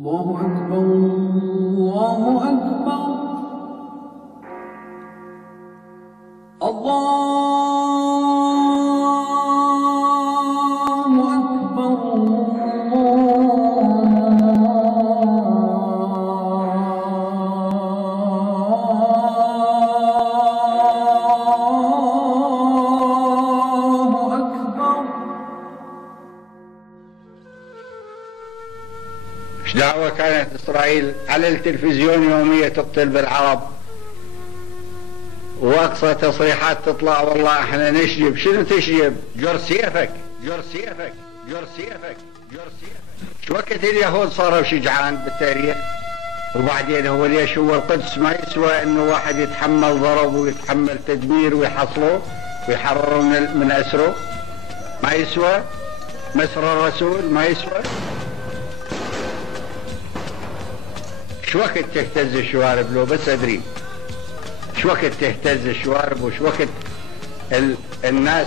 الله أكبر الله أكبر الله أكبر الله أكبر. ايش دعوة كانت إسرائيل على التلفزيون يومية تقتل بالعرب، واقصى تصريحات تطلع والله احنا نشجب. شنو تشجب؟ جر سيفك جر سيفك جر سيفك جر سيفك. شو وقت اليهود صاروا شجعان بالتاريخ؟ وبعدين هو ليش هو القدس ما يسوى انه واحد يتحمل ضرب ويتحمل تدمير ويحصله ويحرره من اسره؟ ما يسوى؟ مسر الرسول ما يسوى؟ شو وقت تهتز الشوارب؟ لو بس ادري شو وقت تهتز الشوارب وشو وقت الناس